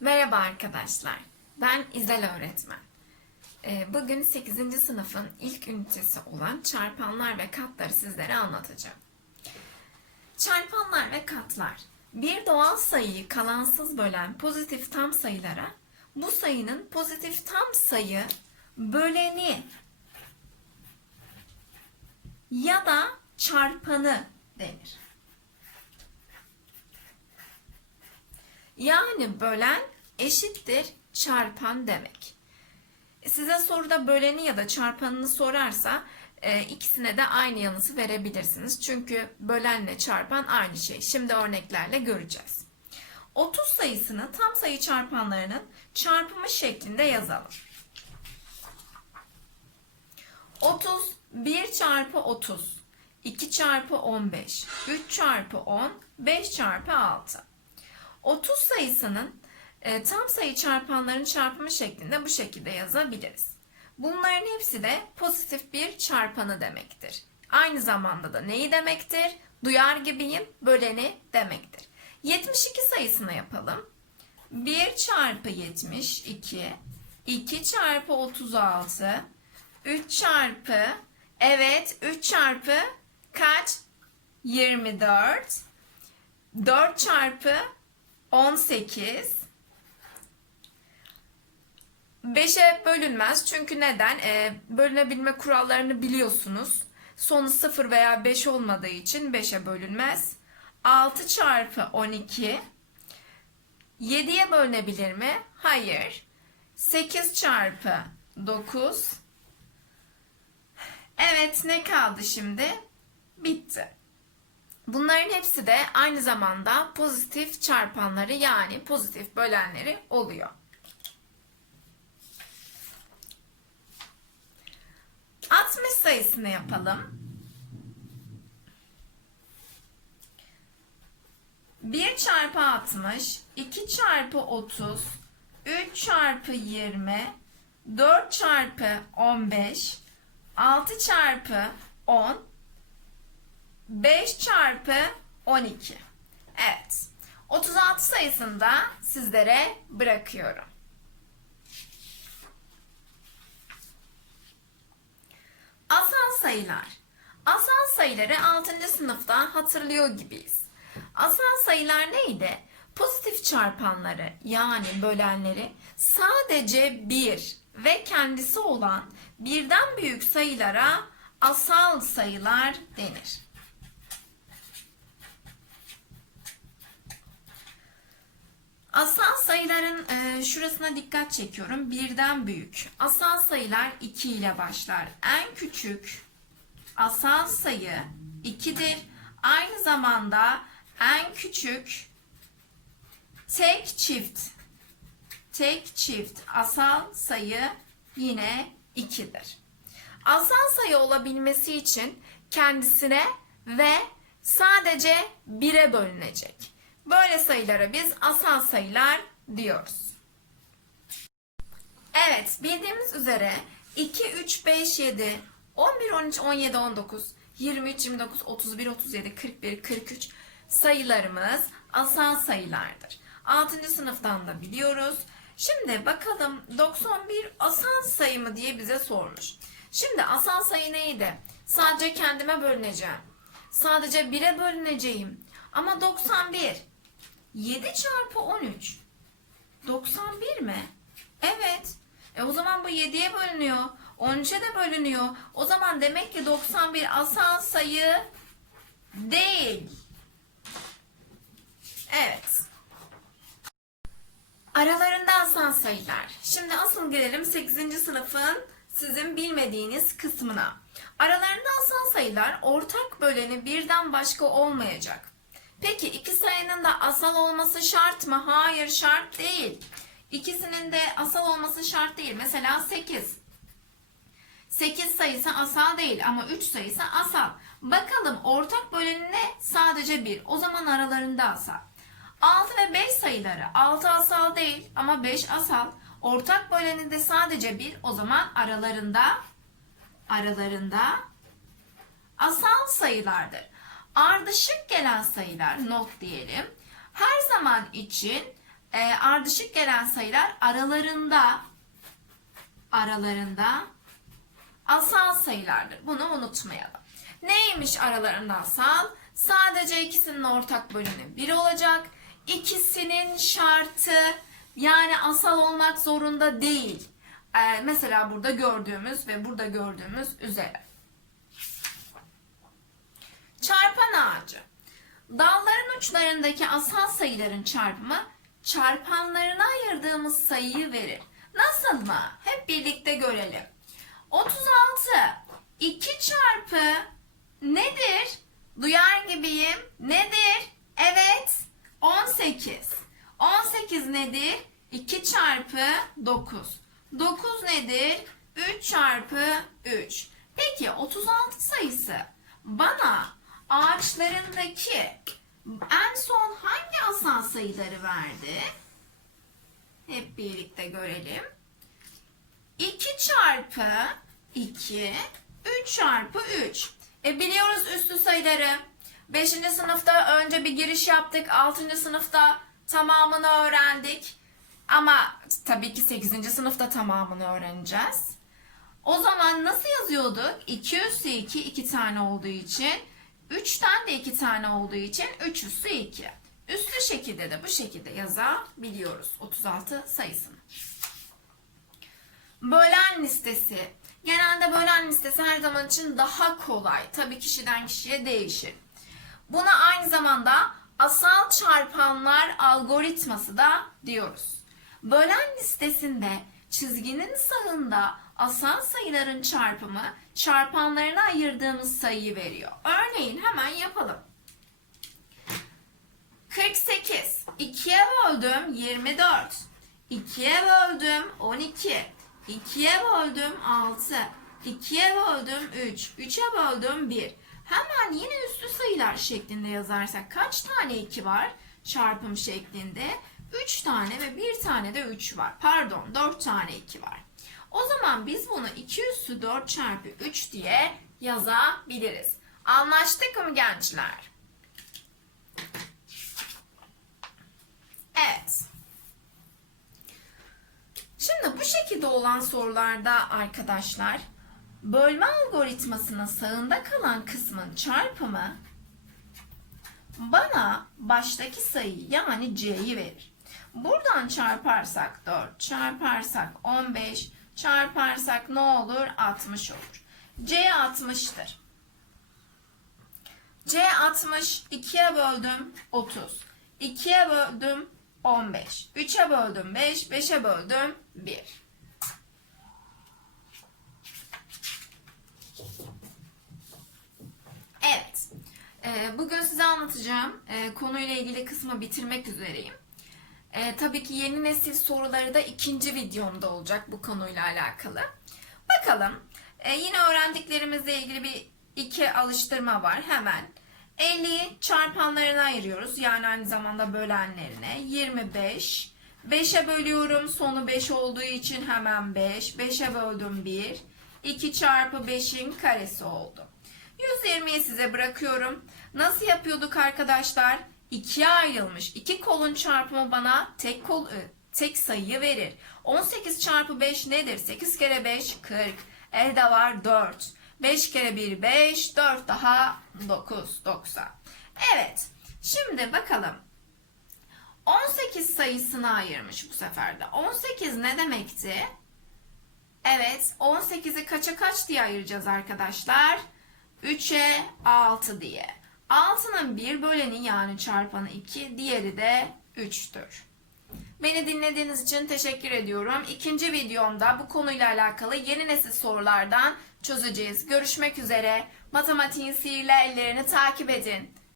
Merhaba arkadaşlar. Ben İzel öğretmen. Ee, Bugün 8. sınıfın ilk ünitesi olan çarpanlar ve katları sizlere anlatacağım. Çarpanlar ve katlar. Bir doğal sayıyı kalansız bölen pozitif tam sayılara bu sayının pozitif tam sayı böleni ya da çarpanı denir. Yani bölen eşittir çarpan demek. Size soruda böleni ya da çarpanını sorarsa e, ikisine de aynı yanıtı verebilirsiniz. Çünkü bölenle çarpan aynı şey. Şimdi örneklerle göreceğiz. 30 sayısını tam sayı çarpanlarının çarpımı şeklinde yazalım. 30 1 çarpı 30 2 çarpı 15 3 çarpı 10 5 çarpı 6 30 sayısının e, tam sayı çarpanların çarpımı şeklinde bu şekilde yazabiliriz. Bunların hepsi de pozitif bir çarpanı demektir. Aynı zamanda da neyi demektir? Duyar gibiyim, böleni demektir. 72 sayısını yapalım. 1 çarpı 72, 2 çarpı 36, 3 çarpı, evet 3 çarpı kaç? 24, 4 çarpı 18 5'e bölünmez. Çünkü neden? Ee, bölünebilme kurallarını biliyorsunuz. Sonu 0 veya 5 olmadığı için 5'e bölünmez. 6 çarpı 12 7'ye bölünebilir mi? Hayır. 8 çarpı 9 Evet ne kaldı şimdi? Bitti. Bunların hepsi de aynı zamanda pozitif çarpanları yani pozitif bölenleri oluyor. Altmış sayısını yapalım. 1 çarpı 60, 2 çarpı 30, 3 çarpı 20, 4 çarpı 15, 6 çarpı 10, 5 çarpı 12. Evet. 36 sayısını da sizlere bırakıyorum. Asal sayılar. Asal sayıları 6. sınıfta hatırlıyor gibiyiz. Asal sayılar neydi? Pozitif çarpanları yani bölenleri sadece bir ve kendisi olan birden büyük sayılara asal sayılar denir. Asal sayıların e, şurasına dikkat çekiyorum. Birden büyük. Asal sayılar 2 ile başlar. En küçük asal sayı 2'dir. Aynı zamanda en küçük tek çift tek çift asal sayı yine 2'dir. Asal sayı olabilmesi için kendisine ve sadece 1'e bölünecek. Böyle sayılara biz asal sayılar diyoruz. Evet, bildiğimiz üzere 2, 3, 5, 7, 11, 13, 17, 19, 23, 29, 31, 37, 41, 43 sayılarımız asal sayılardır. 6. sınıftan da biliyoruz. Şimdi bakalım 91 asal sayı mı diye bize sormuş. Şimdi asal sayı neydi? Sadece kendime bölüneceğim. Sadece 1'e bölüneceğim. Ama 91 7 çarpı 13 91 mi? Evet. E o zaman bu 7'ye bölünüyor. 13'e de bölünüyor. O zaman demek ki 91 asal sayı değil. Evet. Aralarında asal sayılar. Şimdi asıl gelelim 8. sınıfın sizin bilmediğiniz kısmına. Aralarında asal sayılar ortak böleni birden başka olmayacak. Peki iki sayının da asal olması şart mı? Hayır şart değil. İkisinin de asal olması şart değil. Mesela 8. 8 sayısı asal değil ama 3 sayısı asal. Bakalım ortak böleni ne? Sadece 1. O zaman aralarında asal. 6 ve 5 sayıları 6 asal değil ama 5 asal. Ortak böleni de sadece 1. O zaman aralarında aralarında asal sayılardır. Ardışık gelen sayılar not diyelim. Her zaman için e, ardışık gelen sayılar aralarında aralarında asal sayılardır. Bunu unutmayalım. Neymiş aralarında asal? Sadece ikisinin ortak bölümü 1 olacak. İkisinin şartı yani asal olmak zorunda değil. Ee, mesela burada gördüğümüz ve burada gördüğümüz üzere. Çarpan ağacı. Dalların uçlarındaki asal sayıların çarpımı çarpanlarına ayırdığımız sayıyı verir. Nasıl mı? Hep birlikte görelim. 36 2 çarpı nedir? Duyar gibiyim. Nedir? Evet. 18. 18 nedir? 2 çarpı 9. 9 nedir? 3 çarpı 3. Peki 36 sayısı bana ağaçlarındaki en son hangi asal sayıları verdi? Hep birlikte görelim. 2 çarpı 2, 3 çarpı 3. E biliyoruz üstü sayıları. 5. sınıfta önce bir giriş yaptık. 6. sınıfta tamamını öğrendik. Ama tabii ki 8. sınıfta tamamını öğreneceğiz. O zaman nasıl yazıyorduk? 2 üssü 2 2 tane olduğu için 3'ten de 2 tane olduğu için 3 üssü 2. Üslü şekilde de bu şekilde yazabiliyoruz 36 sayısını. Bölen listesi. Genelde bölen listesi her zaman için daha kolay. Tabii kişiden kişiye değişir. Buna aynı zamanda asal çarpanlar algoritması da diyoruz. Bölen listesinde çizginin sağında asal sayıların çarpımı çarpanlarına ayırdığımız sayıyı veriyor. Örneğin hemen yapalım. 48. 2'ye böldüm 24. 2'ye böldüm 12. 2'ye böldüm 6. 2'ye böldüm 3. 3'e böldüm 1. Hemen yine üstü sayılar şeklinde yazarsak kaç tane 2 var? Çarpım şeklinde 3 tane ve 1 tane de 3 var. Pardon 4 tane 2 var. O zaman biz bunu 2 üssü 4 çarpı 3 diye yazabiliriz. Anlaştık mı gençler? Evet. Şimdi bu şekilde olan sorularda arkadaşlar bölme algoritmasının sağında kalan kısmın çarpımı bana baştaki sayıyı yani c'yi verir. Buradan çarparsak 4, çarparsak 15, çarparsak ne olur? 60 olur. C 60'tır. C 60, 2'ye böldüm 30. 2'ye böldüm 15. 3'e böldüm 5, 5'e böldüm 1. Evet. Ee, bugün size anlatacağım e, konuyla ilgili kısmı bitirmek üzereyim. E, tabii ki yeni nesil soruları da ikinci videomda olacak bu konuyla alakalı. Bakalım. E, yine öğrendiklerimizle ilgili bir iki alıştırma var. Hemen 50 çarpanlarına ayırıyoruz. Yani aynı zamanda bölenlerine. 25. 5'e bölüyorum. Sonu 5 olduğu için hemen 5. 5'e böldüm 1. 2 çarpı 5'in karesi oldu. 120'yi size bırakıyorum. Nasıl yapıyorduk arkadaşlar? 2'ye ayrılmış. 2 kolun çarpımı bana tek kol tek sayıyı verir. 18 çarpı 5 nedir? 8 kere 5 40. Elde var 4. 5 kere 1 5, 4 daha 9, 90. Evet, şimdi bakalım. 18 sayısını ayırmış bu sefer de. 18 ne demekti? Evet, 18'i kaça kaç diye ayıracağız arkadaşlar? 3'e 6 diye. 6'nın bir böleni yani çarpanı 2, diğeri de 3'tür. Beni dinlediğiniz için teşekkür ediyorum. İkinci videomda bu konuyla alakalı yeni nesil sorulardan çözeceğiz. Görüşmek üzere. Matematiğin sihirli ellerini takip edin.